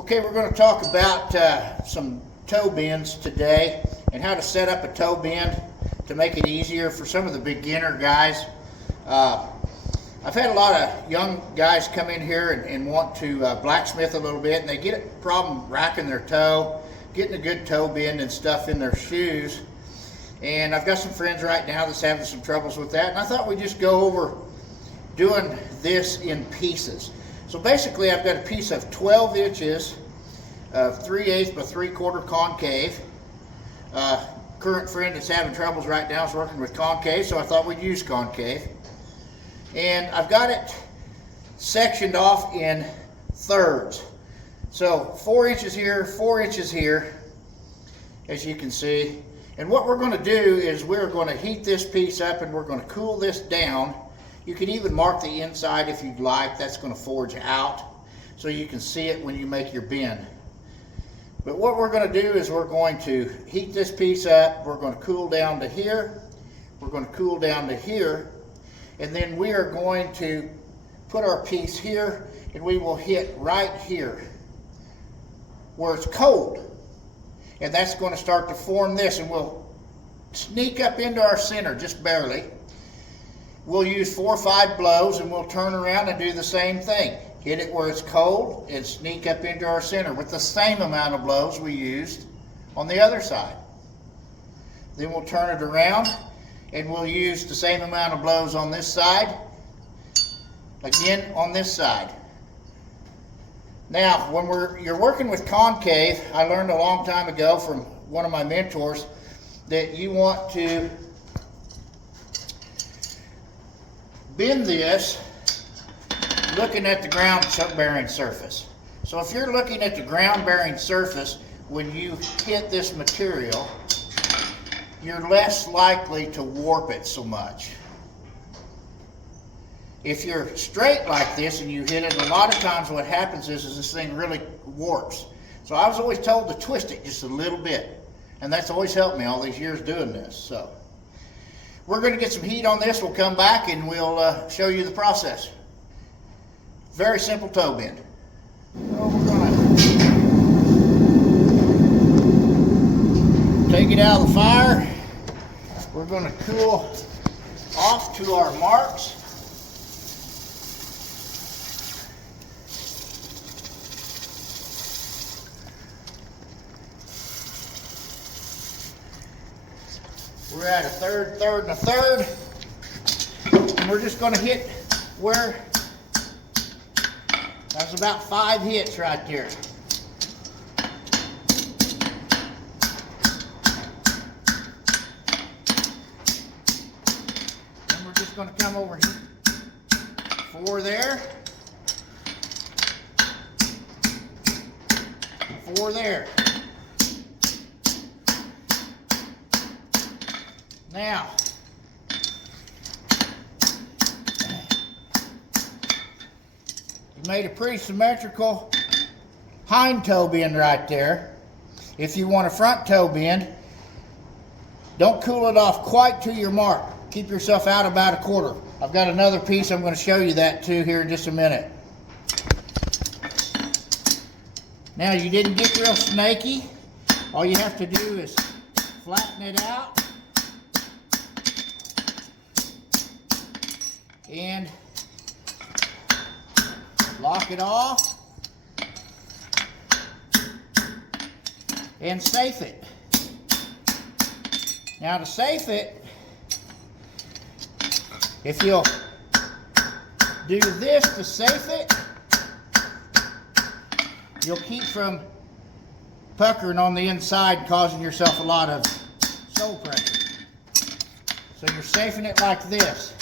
Okay, we're going to talk about some toe bends today and how to set up a toe bend to make it easier for some of the beginner guys. I've had a lot of young guys come in here and want to blacksmith a little bit, and they get a problem racking their toe, getting a good toe bend and stuff in their shoes. And I've got some friends right now that's having some troubles with that, and I thought we'd just go over doing this in pieces. So basically I've got a piece of 12 inches of 3/8 by 3/4 concave. Current friend that's having troubles right now is working with concave, so I thought we'd use concave. And I've got it sectioned off in thirds. So 4 inches here, 4 inches here, as you can see. And what we're going to do is we're going to heat this piece up and we're going to cool this down. You can even mark the inside if you'd like. That's going to forge out so you can see it when you make your bend. But what we're going to do is we're going to heat this piece up. We're going to cool down to here. We're going to cool down to here. And then we are going to put our piece here, and we will hit right here where it's cold. And that's going to start to form this, and we'll sneak up into our center just barely. We'll use 4 or 5 blows, and we'll turn around and do the same thing. Hit it where it's cold and sneak up into our center with the same amount of blows we used on the other side. Then we'll turn it around and we'll use the same amount of blows on this side, again on this side. Now, when you're working with concave, I learned a long time ago from one of my mentors that you want to bend this looking at the ground bearing surface. So if you're looking at the ground bearing surface when you hit this material, you're less likely to warp it so much. If you're straight like this and you hit it, a lot of times what happens is this thing really warps. So I was always told to twist it just a little bit, and that's always helped me all these years doing this. So we're going to get some heat on this. We'll come back and we'll show you the process. Very simple toe bend. So we're going to take it out of the fire. We're going to cool off to our marks. We're at a third, third, and a third. And we're just going to hit where that's about 5 hits right there. And we're just going to come over here. 4 there. 4 there. Now, you made a pretty symmetrical hind toe bend right there. If you want a front toe bend, don't cool it off quite to your mark. Keep yourself out about 1/4. I've got another piece I'm going to show you that too here in just a minute. Now, you didn't get real snaky. All you have to do is flatten it out and lock it off and safe it. Now, to safe it, if you'll do this to safe it, you'll keep from puckering on the inside, causing yourself a lot of sole pressure. So you're safing it like this.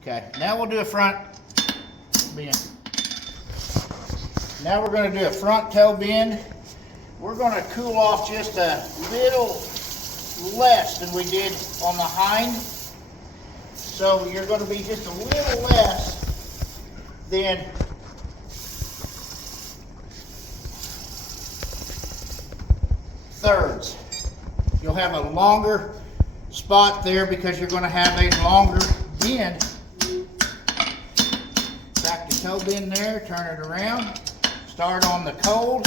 Okay, now we'll do a front bend. Now we're going to do a front toe bend. We're going to cool off just a little less than we did on the hind. So you're going to be just a little less than thirds. You'll have a longer spot there because you're going to have a longer Then, back the toe bend there, turn it around, start on the cold,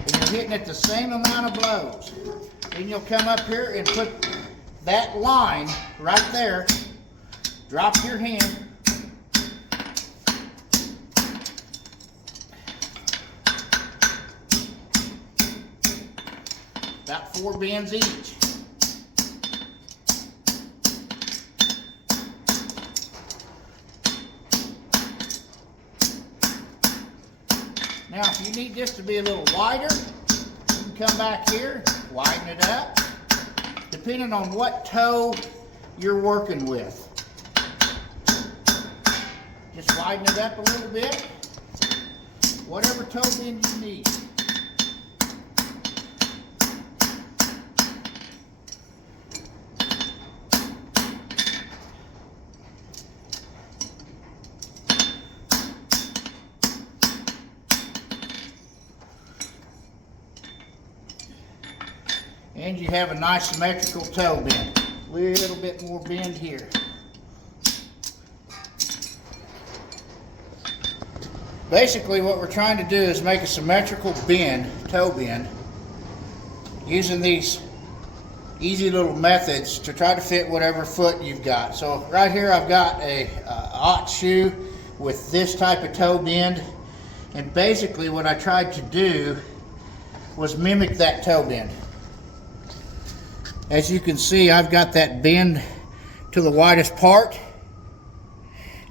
and you're hitting it the same amount of blows. Then you'll come up here and put that line right there, drop your hand, about 4 bends each. Now, if you need this to be a little wider, you can come back here, widen it up, depending on what toe you're working with. Just widen it up a little bit, whatever toe bend you need. And you have a nice symmetrical toe bend. A little bit more bend here. Basically what we're trying to do is make a symmetrical bend, toe bend, using these easy little methods to try to fit whatever foot you've got. So right here I've got a Horseshoe with this type of toe bend, and basically what I tried to do was mimic that toe bend. As you can see, I've got that bend to the widest part,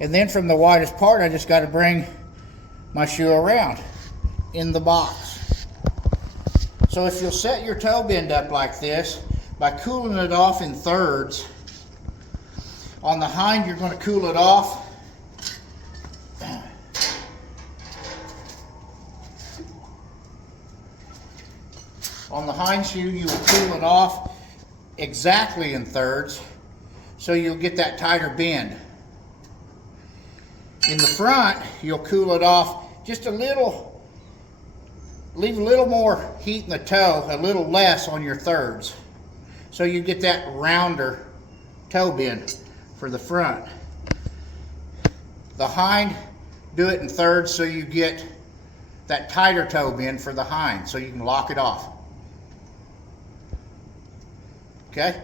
and then from the widest part I just got to bring my shoe around in the box. So if you'll set your toe bend up like this by cooling it off in thirds, on the hind you're going to cool it off on the hind shoe you will cool it off exactly in thirds, so you'll get that tighter bend. In the front, you'll cool it off just a little, leave a little more heat in the toe, a little less on your thirds, so you get that rounder toe bend for the front. The hind, do it in thirds so you get that tighter toe bend for the hind, so you can lock it off. Okay?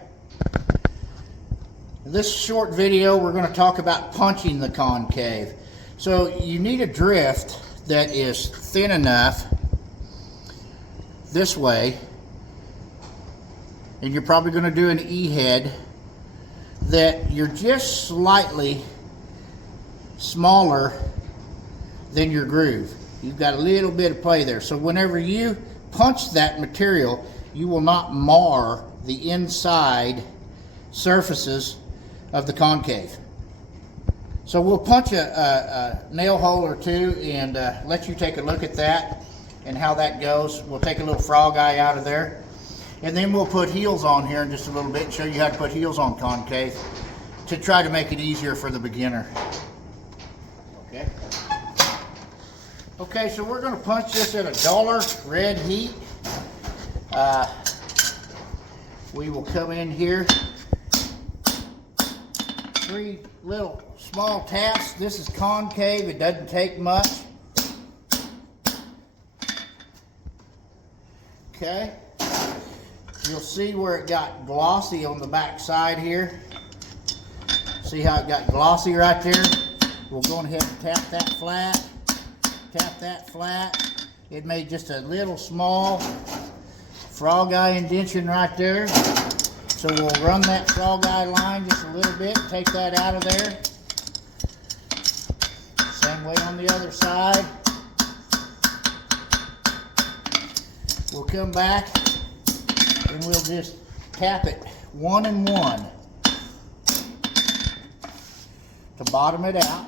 In this short video, we're going to talk about punching the concave. So you need a drift that is thin enough this way, and you're probably going to do an E-head, that you're just slightly smaller than your groove. You've got a little bit of play there. So whenever you punch that material, you will not mar the inside surfaces of the concave. So we'll punch a nail hole or two and let you take a look at that and how that goes. We'll take a little frog eye out of there, and then we'll put heels on here in just a little bit and show you how to put heels on concave to try to make it easier for the beginner. Okay. Okay, so we're going to punch this at a duller red heat. We will come in here, 3 little small taps. This is concave, it doesn't take much. Okay, you'll see where it got glossy on the back side here. See how it got glossy right there? We'll go ahead and tap that flat, tap that flat. It made just a little small frog eye indentation right there. So we'll run that frog eye line just a little bit, take that out of there. Same way on the other side. We'll come back and we'll just tap it 1 and 1 to bottom it out.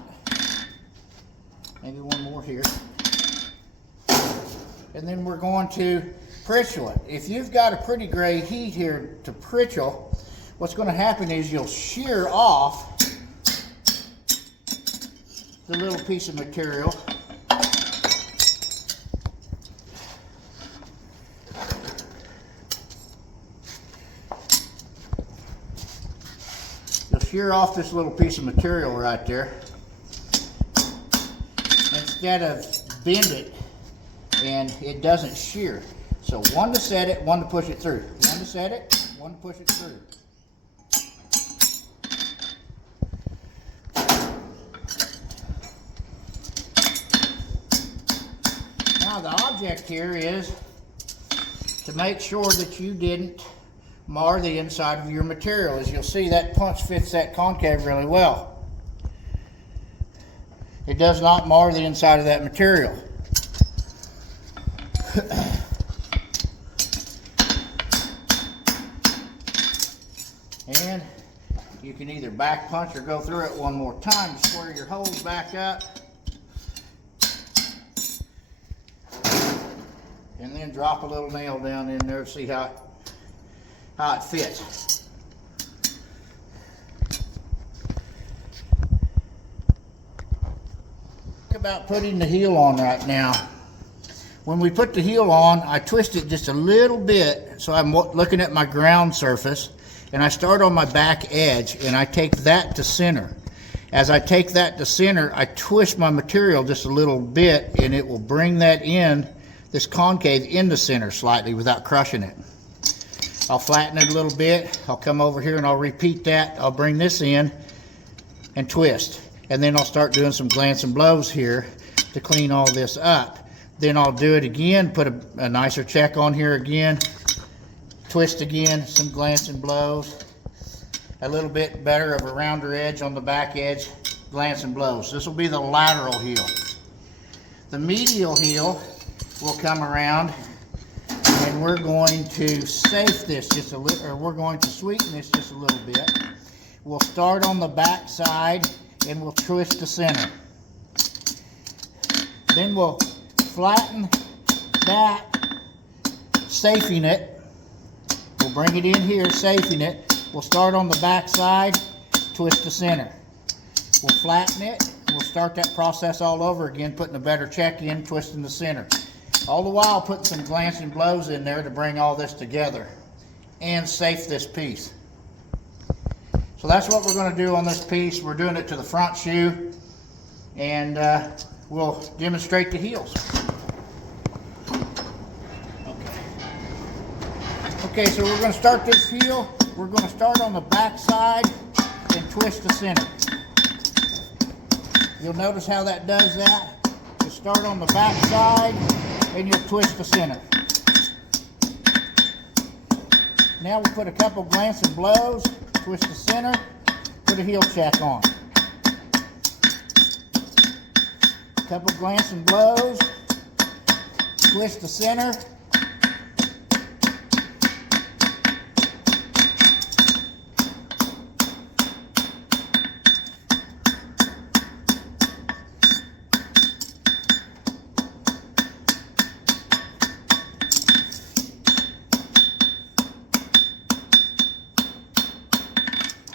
Maybe one more here. And then we're going to Pritchel it. If you've got a pretty gray heat here to Pritchel, what's going to happen is you'll shear off the little piece of material. shear off this little piece of material right there instead of bend it and it doesn't shear. So one to set it, one to push it through. One to set it, one to push it through. Now the object here is to make sure that you didn't mar the inside of your material. As you'll see, that punch fits that concave really well. It does not mar the inside of that material. And you can either back punch or go through it one more time to square your holes back up. And then drop a little nail down in there to see how it fits. About putting the heel on right now. When we put the heel on, I twist it just a little bit so I'm looking at my ground surface, and I start on my back edge and I take that to center. As I take that to center, I twist my material just a little bit and it will bring that in, this concave into center slightly without crushing it. I'll flatten it a little bit. I'll come over here and I'll repeat that. I'll bring this in and twist. And then I'll start doing some glance and blows here to clean all this up. Then I'll do it again, put a nicer check on here again, twist again, some glance and blows, a little bit better of a rounder edge on the back edge, glance and blows. This will be the lateral heel. The medial heel will come around and we're going to safe this just a little, or we're going to sweeten this just a little bit. We'll start on the back side and we'll twist to center. Then we'll flatten that, safing it. We'll bring it in here, safing it. We'll start on the back side, twist to center. We'll flatten it. We'll start that process all over again, putting a better check in, twisting the center. All the while putting some glancing blows in there to bring all this together and safe this piece. So that's what we're going to do on this piece. We're doing it to the front shoe, and we'll demonstrate the heels. Okay, so we're going to start this heel. We're going to start on the back side and twist the center. You'll notice how that does that. You start on the back side and you'll twist the center. Now we'll put a couple glancing blows, twist the center, put a heel check on. A couple glancing blows, twist the center.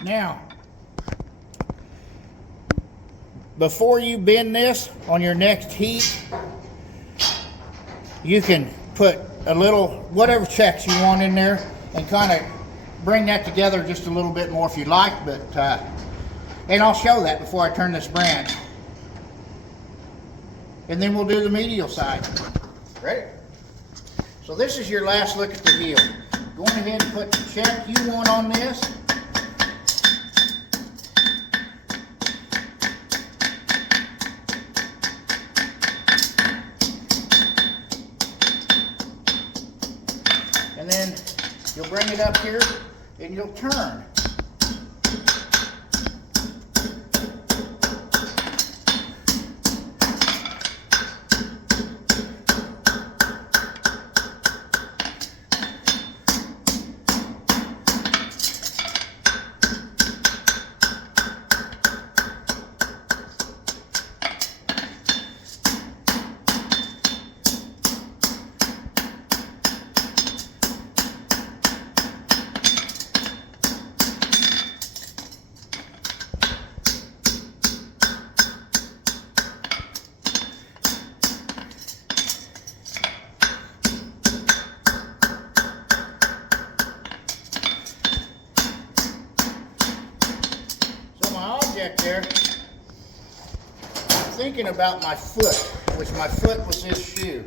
Now, before you bend this on your next heat, you can put a little, whatever checks you want in there, and kind of bring that together just a little bit more if you like, but, and I'll show that before I turn this branch. And then we'll do the medial side. Ready? So this is your last look at the heel. Go on ahead and put the check you want on this. And then you'll bring it up here and you'll turn. check there. I'm thinking about my foot, which my foot was this shoe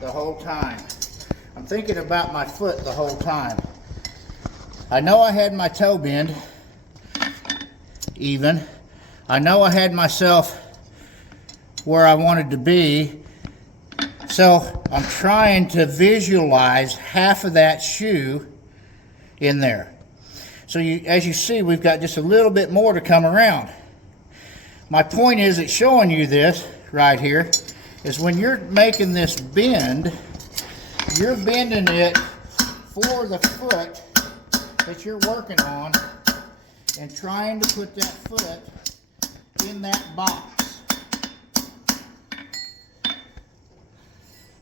the whole time. I'm thinking about my foot the whole time. I know I had my toe bend even. I know I had myself where I wanted to be. So I'm trying to visualize half of that shoe in there. So as you see, we've got just a little bit more to come around. My point is that showing you this right here is when you're making this bend, you're bending it for the foot that you're working on and trying to put that foot in that box.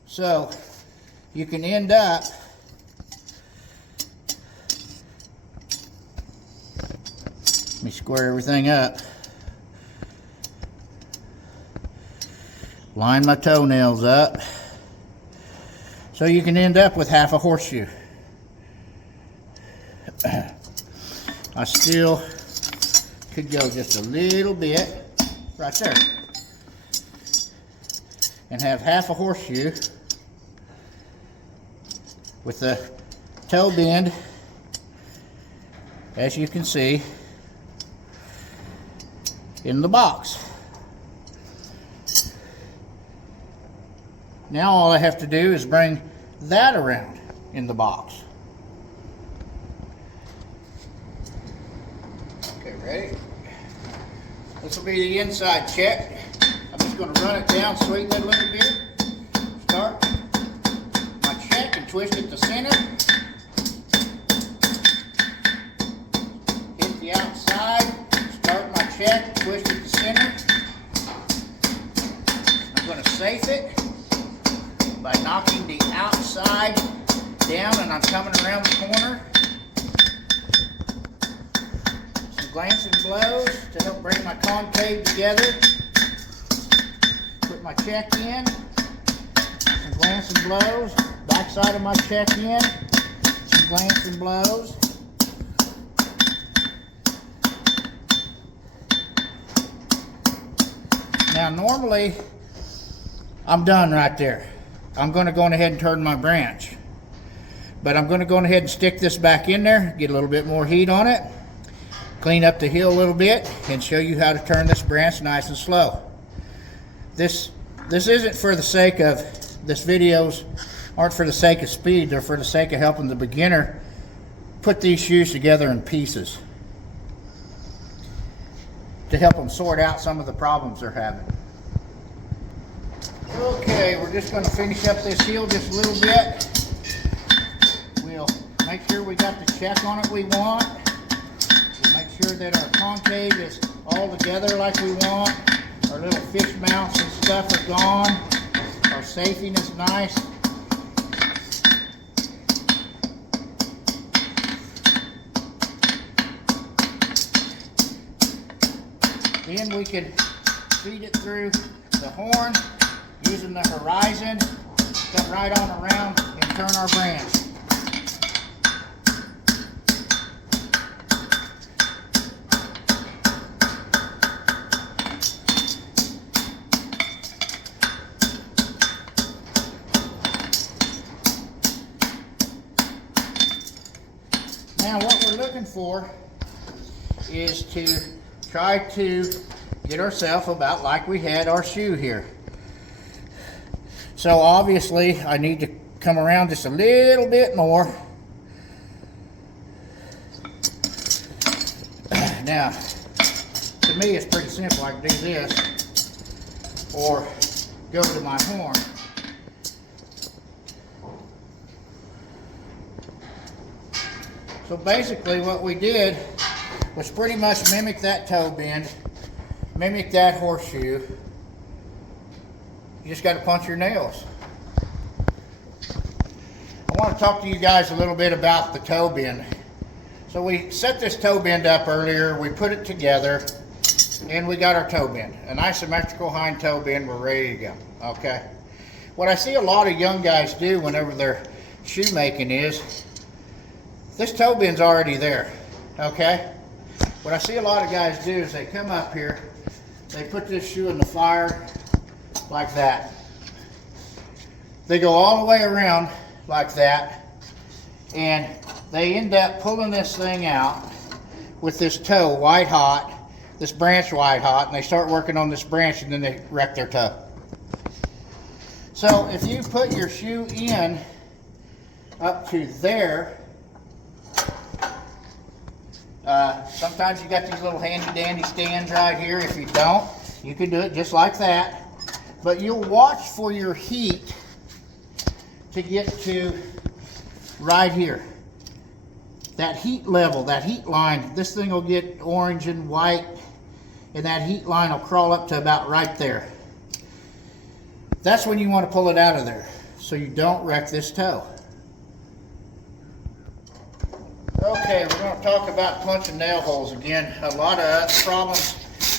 So you can end up let me square everything up. Line my toenails up. So you can end up with half a horseshoe. I still could go just a little bit right there and have half a horseshoe with the toe bend, as you can see, in the box. Now all I have to do is bring that around in the box. Okay, ready? This will be the inside check. I'm just going to run it down, sweeten it a little bit. Start my check and twist it to center. Hit the outside, start my check, twist it to center. I'm going to safe it by knocking the outside down, and I'm coming around the corner. Some glancing blows to help bring my concave together. Put my check in. Some glancing blows. Back side of my check in. Some glancing blows. Now normally I'm done right there. I'm going to go ahead and turn my branch. But I'm going to go ahead and stick this back in there, get a little bit more heat on it, clean up the heel a little bit, and show you how to turn this branch nice and slow. This isn't for the sake of, this videos aren't for the sake of speed, they're for the sake of helping the beginner put these shoes together in pieces to help them sort out some of the problems they're having. Okay, we're just going to finish up this heel just a little bit. We'll make sure we got the check on it we want. We'll make sure that our concave is all together like we want. Our little fish mounts and stuff are gone. Our safing is nice. Then we can feed it through the horn using the horizon, come right on around and turn our branch. Now what we're looking for is to try to get ourselves about like we had our shoe here. So obviously I need to come around just a little bit more. Now, to me it's pretty simple. I can do this or go to my horn. So basically what we did was pretty much mimic that toe bend, mimic that horseshoe. You just got to punch your nails. I want to talk to you guys a little bit about the toe bend. So we set this toe bend up earlier, we put it together, and we got our toe bend. An isometrical hind toe bend, we're ready to go, okay? What I see a lot of young guys do whenever they're shoemaking is, this toe bend's already there, okay? what I see a lot of guys do is they come up here, they put this shoe in the fire like that. They go all the way around like that, and they end up pulling this thing out with this toe white hot, this branch white hot, and they start working on this branch, and then they wreck their toe. So if you put your shoe in up to there, sometimes you got these little handy dandy stands right here. If you don't, you can do it just like that. But you'll watch for your heat to get to right here. That heat level, that heat line, this thing will get orange and white, and that heat line will crawl up to about right there. That's when you want to pull it out of there, so you don't wreck this toe. Okay, we're going to talk about punching nail holes again. A lot of problems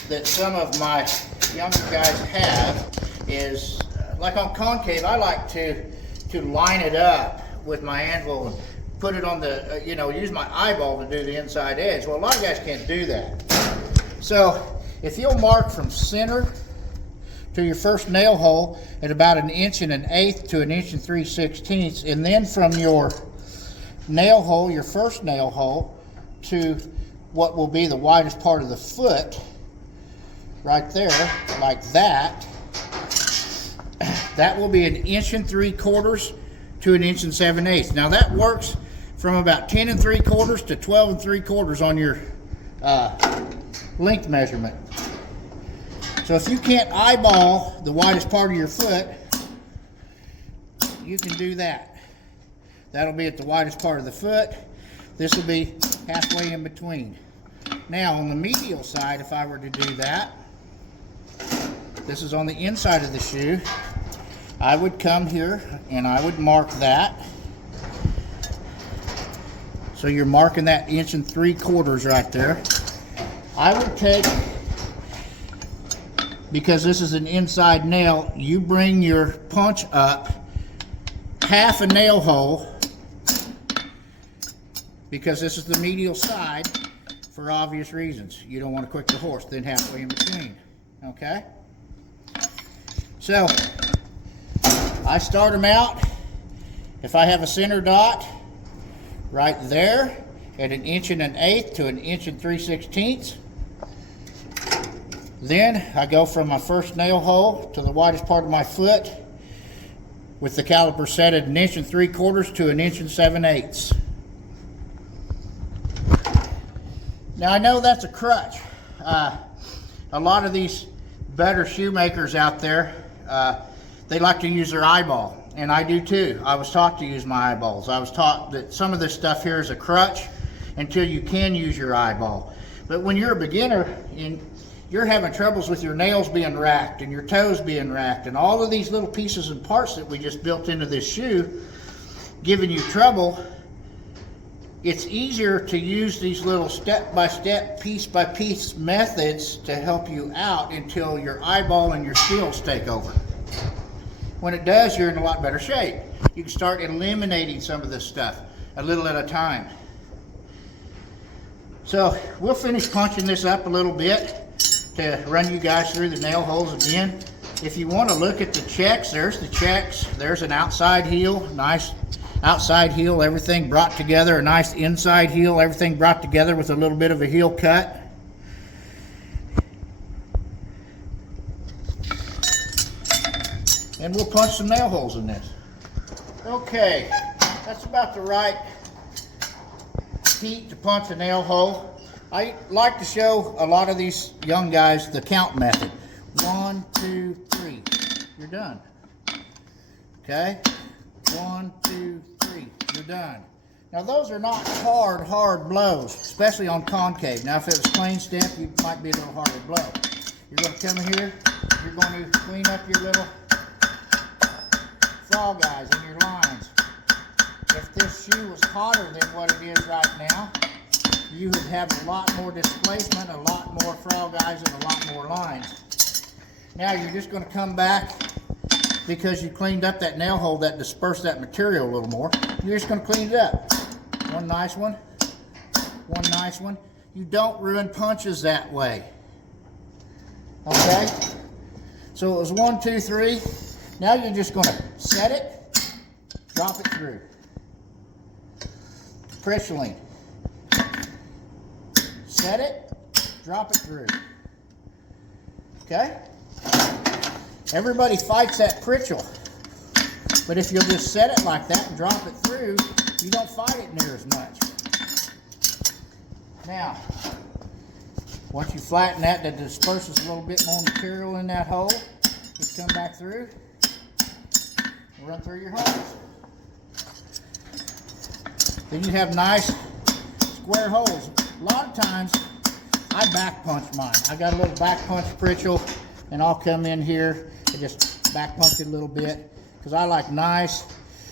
that some of my younger guys have is, like on concave, I like to line it up with my anvil and put it on the, use my eyeball to do the inside edge. Well, a lot of guys can't do that. So if you'll mark from center to your first nail hole at about 1 1/8 to 1 3/16, and then from your nail hole, your first nail hole, to what will be the widest part of the foot, right there, like that, that will be 1 3/4 to 1 7/8. Now that works from about 10 3/4 to 12 3/4 on your length measurement. So if you can't eyeball the widest part of your foot, you can do that. That'll be at the widest part of the foot. This will be halfway in between. Now on the medial side, if I were to do that, this is on the inside of the shoe, I would come here and I would mark that. So you're marking that 1 3/4 right there. I would take, because this is an inside nail, you bring your punch up half a nail hole, because this is the medial side for obvious reasons. You don't want to quick the horse, then halfway in between. Okay? So I start them out, if I have a center dot right there at 1 1/8 to 1 3/16. Then I go from my first nail hole to the widest part of my foot with the caliper set at 1 3/4 to 1 7/8. Now I know that's a crutch. A lot of these better shoemakers out there, they like to use their eyeball, and I do too. I was taught to use my eyeballs. I was taught that some of this stuff here is a crutch until you can use your eyeball. But when you're a beginner and you're having troubles with your nails being racked and your toes being racked and all of these little pieces and parts that we just built into this shoe giving you trouble, it's easier to use these little step-by-step, piece-by-piece methods to help you out until your eyeball and your skills take over. When it does, you're in a lot better shape. You can start eliminating some of this stuff a little at a time. So we'll finish punching this up a little bit to run you guys through the nail holes again. If you want to look at the checks, there's the checks. There's an outside heel, nice outside heel, everything brought together. A nice inside heel, everything brought together with a little bit of a heel cut. And we'll punch some nail holes in this. Okay, that's about the right heat to punch a nail hole. I like to show a lot of these young guys the count method. 1, 2, 3. You're done. Okay? 1, 2, 3. You're done. Now those are not hard blows, especially on concave. Now if it was plain stiff, you might be a little harder to blow. You're going to come in here, you're going to clean up your little frog eyes and your lines. If this shoe was hotter than what it is right now, you would have a lot more displacement, a lot more frog eyes, and a lot more lines. Now you're just going to come back, because you cleaned up that nail hole that dispersed that material a little more. You're just going to clean it up. One nice one, one nice one. you don't ruin punches that way. Okay? So it was 1, 2, 3. Now you're just going to set it, drop it through. Pritcheling. Set it, drop it through. Okay? Everybody fights that pritchel. But if you'll just set it like that and drop it through, you don't fight it near as much. Now, once you flatten that, that disperses a little bit more material in that hole. Just come back through and run through your holes. Then you have nice square holes. A lot of times, I back punch mine. I got a little back punch pritchel, and I'll come in here and just back punch it a little bit, because I like nice,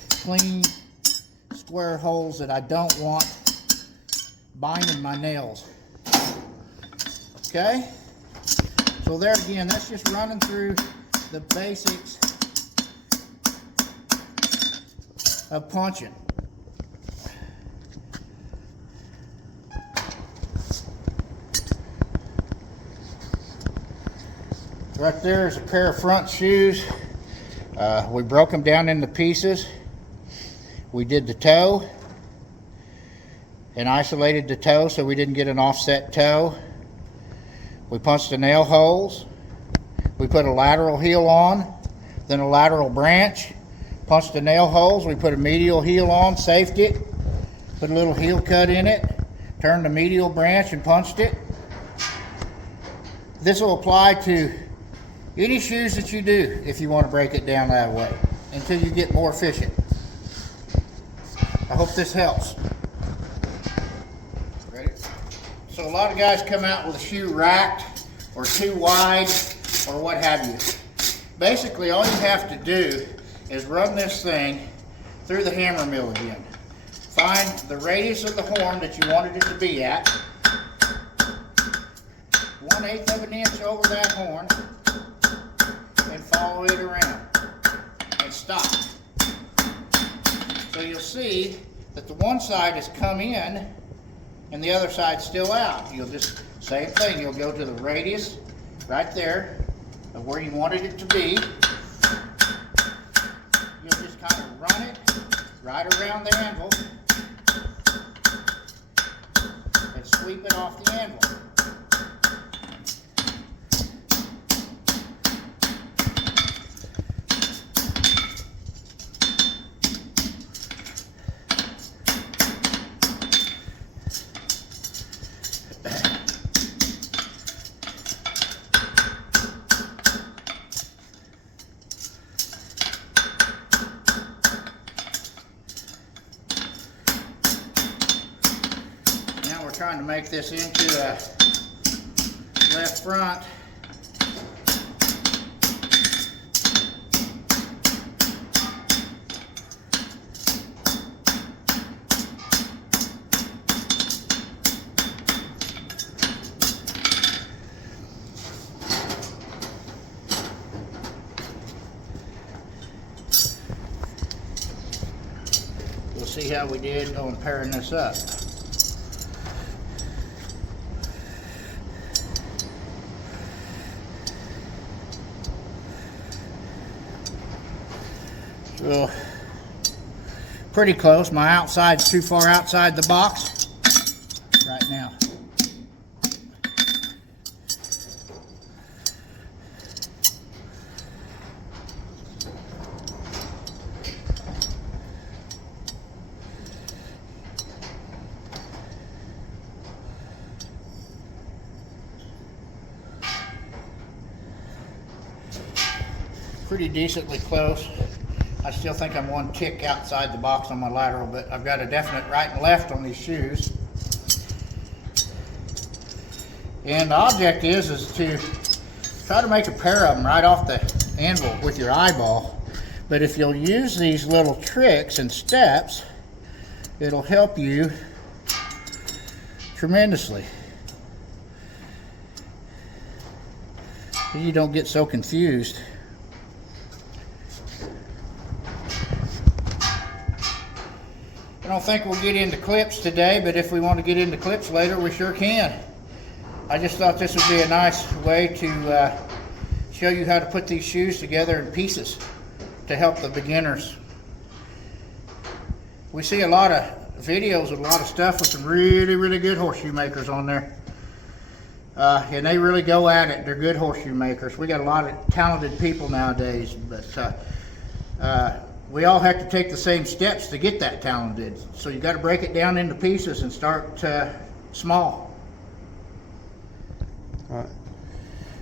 clean, square holes that I don't want binding my nails. Okay? So there again, that's just running through the basics of punching. Right there is a pair of front shoes. We broke them down into pieces. We did the toe and isolated the toe so we didn't get an offset toe. We punched the nail holes. We put a lateral heel on, then a lateral branch. Punched the nail holes. We put a medial heel on, safed it, put a little heel cut in it, turned the medial branch and punched it. This will apply to any shoes that you do if you want to break it down that way until you get more efficient. I hope this helps. Ready? So a lot of guys come out with a shoe racked or too wide or what have you. Basically, all you have to do is run this thing through the hammer mill again. Find the radius of the horn that you wanted it to be at, 1/8 of an inch over that horn, and follow it around and stop. So you'll see that the one side has come in and the other side's still out. You'll just, same thing, you'll go to the radius right there of where you wanted it to be. You'll just kind of run it right around the anvil and sweep it off the anvil. Trying to make this into a left front. We'll see how we did on pairing this up. Well, pretty close. My outside's too far outside the box right now. Pretty decently close. I still think I'm one tick outside the box on my lateral, but I've got a definite right and left on these shoes. And the object is to try to make a pair of them right off the anvil with your eyeball. But if you'll use these little tricks and steps, it'll help you tremendously. You don't get so confused. don't think we'll get into clips today, but if we want to get into clips later, we sure can. I just thought this would be a nice way to show you how to put these shoes together in pieces to help the beginners. We see a lot of videos with a lot of stuff with some really good horseshoe makers on there. And they really go at it. They're good horseshoe makers. We got a lot of talented people nowadays, but we all have to take the same steps to get that talented. So you got to break it down into pieces and start small. All right.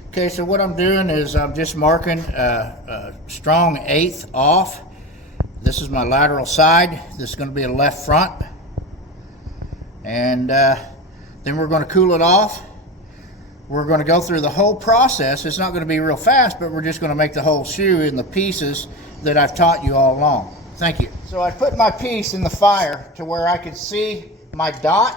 Okay, so what I'm doing is I'm just marking a strong 1/8 off. This is my lateral side. This is going to be a left front. And then we're going to cool it off. We're going to go through the whole process. It's not going to be real fast, but we're just going to make the whole shoe in the pieces that I've taught you all along. Thank you. So I put my piece in the fire to where I could see my dot,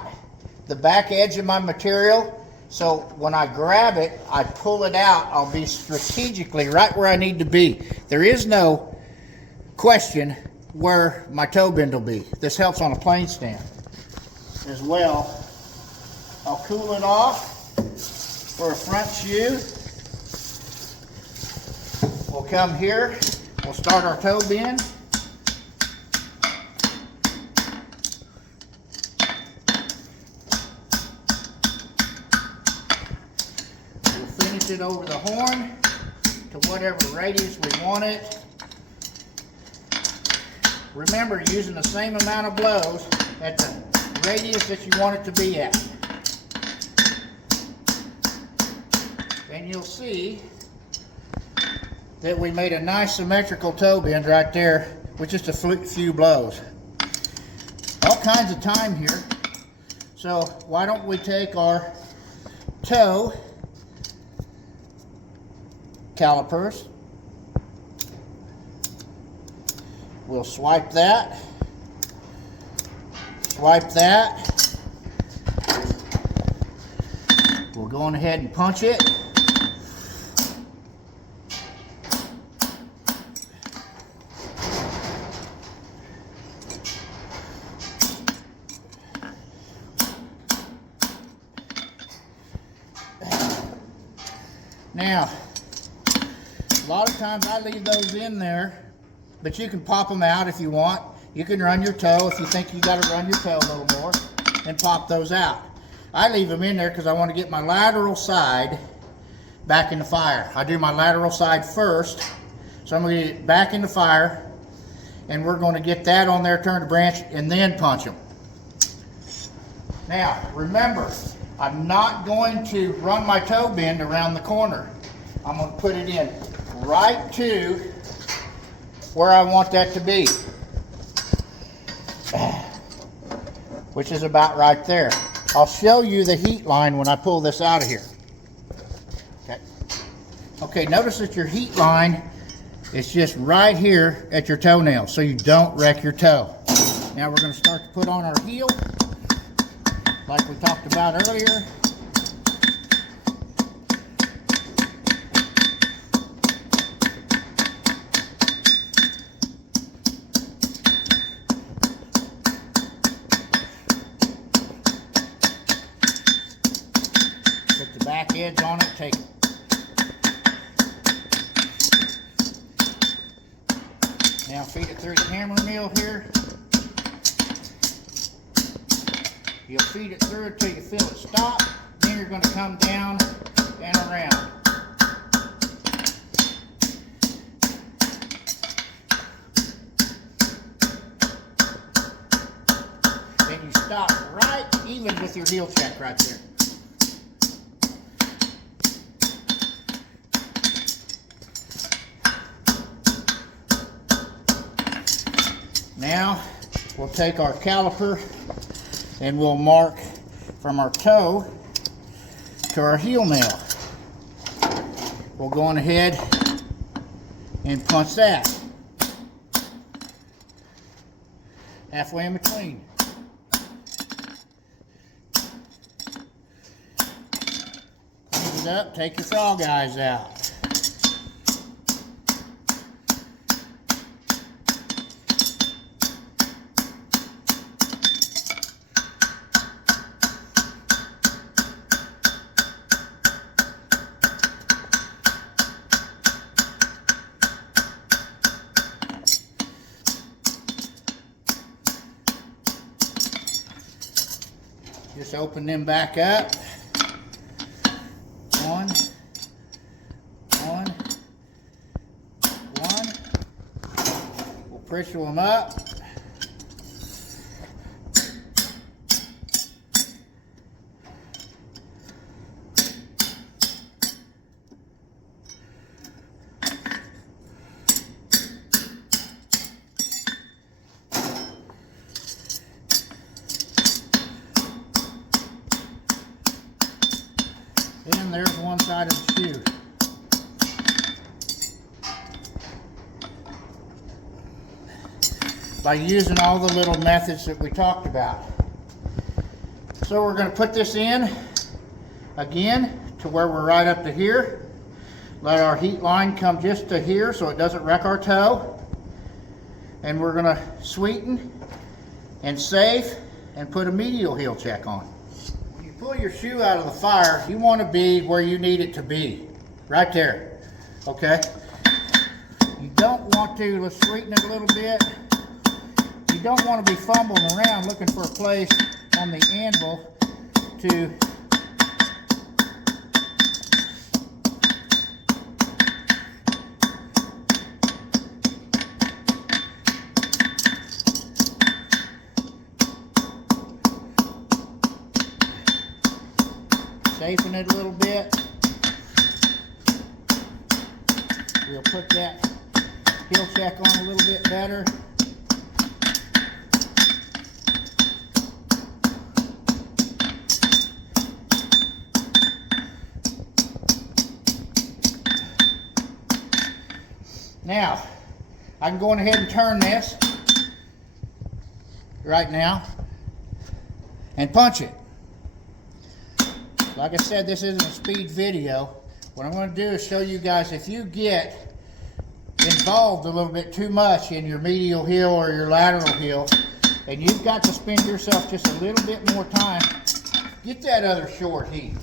the back edge of my material. So when I grab it, I pull it out. I'll be strategically right where I need to be. There is no question where my toe bend will be. This helps on a plane stand as well. I'll cool it off for a front shoe. We'll come here. We'll start our toe bend. It over the horn to whatever radius we want it. Remember, using the same amount of blows at the radius that you want it to be at. And you'll see that we made a nice symmetrical toe bend right there with just a few blows. All kinds of time here. So why don't we take our toe calipers. We'll swipe that. Swipe that. We'll go on ahead and punch it. Now, a lot of times I leave those in there, but you can pop them out if you want. You can run your toe if you think you got to run your toe a little more and pop those out. I leave them in there because I want to get my lateral side back in the fire. I do my lateral side first, so I'm going to get it back in the fire, and we're going to get that on there, turn the branch, and then punch them. Now, remember, I'm not going to run my toe bend around the corner. I'm going to put it in right to where I want that to be, which is about right there. I'll show you the heat line when I pull this out of here. Okay, notice that your heat line is just right here at your toenail, so you don't wreck your toe. Now we're going to start to put on our heel like we talked about earlier. Back edge on it, take it. Now feed it through the hammer mill here. You'll feed it through until you feel it stop. Then you're going to come down and around. Then you stop right even with your heel check right there. Now we'll take our caliper and we'll mark from our toe to our heel nail. We'll go on ahead and punch that halfway in between. Clean it up, take your frog eyes out. Just open them back up. One. We'll pressure them up. And there's one side of the shoe. By using all the little methods that we talked about. So we're going to put this in again to where we're right up to here. Let our heat line come just to here so it doesn't wreck our toe. And we're going to sweeten and safe and put a medial heel check on. When you pull your shoe out of the fire, you want to be where you need it to be. Right there. Okay? You don't want to, let's sweeten it a little bit. You don't want to be fumbling around looking for a place on the anvil to safeten it a little bit. We'll put that heel check on a little bit better. Now, I can go on ahead and turn this right now and punch it. Like I said, this isn't a speed video. What I'm going to do is show you guys if you get involved a little bit too much in your medial heel or your lateral heel, and you've got to spend yourself just a little bit more time, get that other short heat.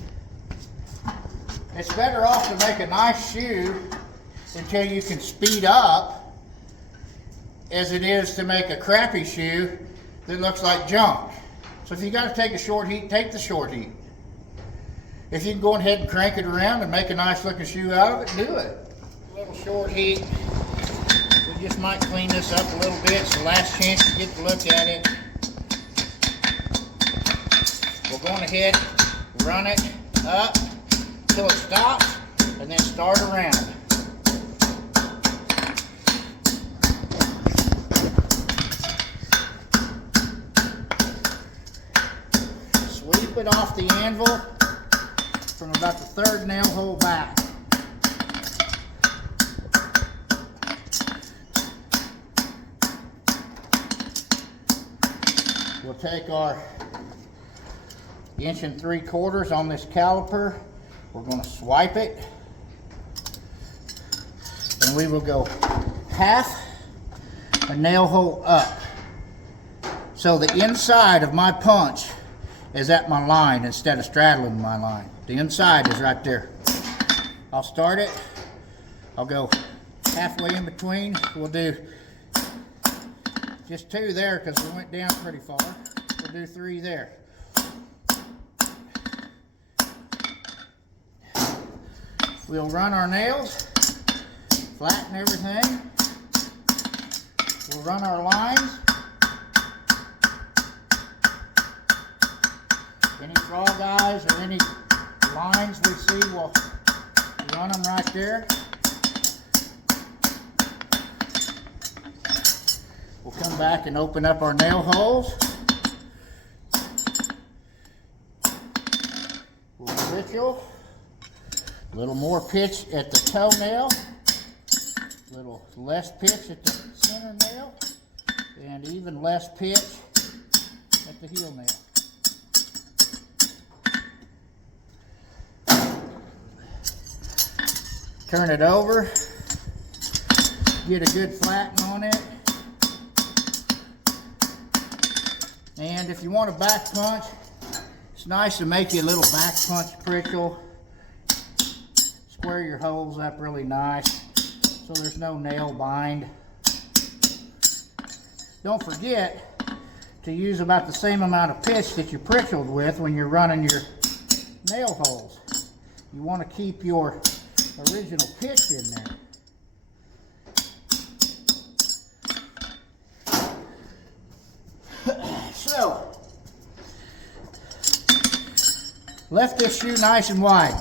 It's better off to make a nice shoe until you can speed up as it is to make a crappy shoe that looks like junk. So if you got to take a short heat, take the short heat. If you can go ahead and crank it around and make a nice looking shoe out of it, do it. A little short heat. We just might clean this up a little bit. It's the last chance to get to look at it. We're going ahead, run it up till it stops, and then start around. Sweep it off the anvil from about the third nail hole back. We'll take our 1 3/4 on this caliper. We're going to swipe it, and we will go half a nail hole up. So the inside of my punch is at my line instead of straddling my line. The inside is right there. I'll start it. I'll go halfway in between. We'll do just 2 there because we went down pretty far. We'll do 3 there. We'll run our nails, flatten everything. We'll run our lines. Any frog eyes or any lines we see, we'll run them right there. We'll come back and open up our nail holes. We'll ritual. A little more pitch at the toenail, a little less pitch at the center nail, and even less pitch at the heel nail. Turn it over, get a good flatten on it, and if you want a back punch, it's nice to make you a little back punch prickle. Square your holes up really nice so there's no nail bind. Don't forget to use about the same amount of pitch that you pritchled with when you're running your nail holes. You want to keep your original pitch in there. So, left this shoe nice and wide.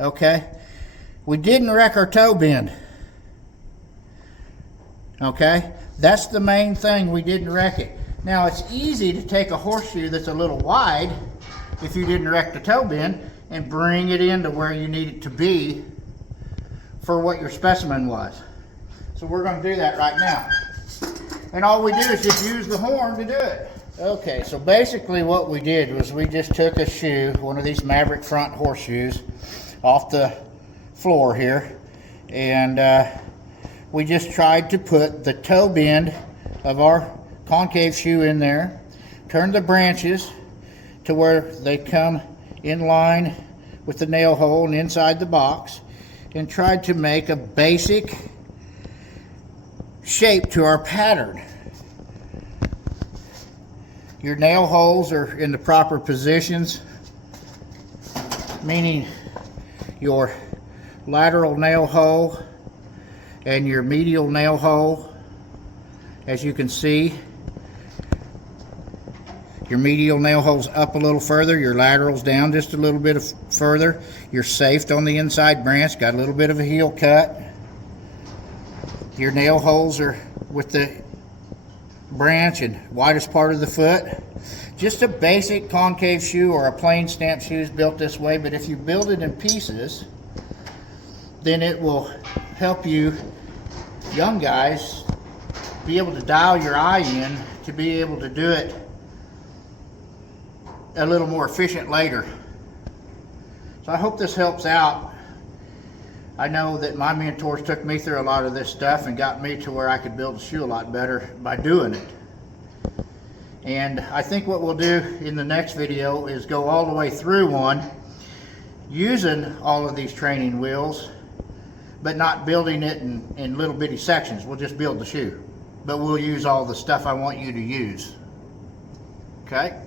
Okay, we didn't wreck our toe bend. Okay, that's the main thing, we didn't wreck it. Now it's easy to take a horseshoe that's a little wide, if you didn't wreck the toe bend, and bring it into where you need it to be for what your specimen was. So we're going to do that right now. And all we do is just use the horn to do it. Okay, so basically what we did was we just took a shoe, one of these Maverick front horseshoes, off the floor here, and we just tried to put the toe bend of our concave shoe in there, turn the branches to where they come in line with the nail hole and inside the box, and tried to make a basic shape to our pattern. Your nail holes are in the proper positions, meaning your lateral nail hole and your medial nail hole. As you can see, your medial nail hole's up a little further, your lateral's down just a little bit further. You're safed on the inside branch, got a little bit of a heel cut. Your nail holes are with the branch and widest part of the foot. Just a basic concave shoe or a plain stamp shoe is built this way, but if you build it in pieces, then it will help you, young guys, be able to dial your eye in to be able to do it a little more efficient later. So I hope this helps out. I know that my mentors took me through a lot of this stuff and got me to where I could build a shoe a lot better by doing it. And I think what we'll do in the next video is go all the way through one using all of these training wheels, but not building it in little bitty sections. We'll just build the shoe, but we'll use all the stuff I want you to use. Okay?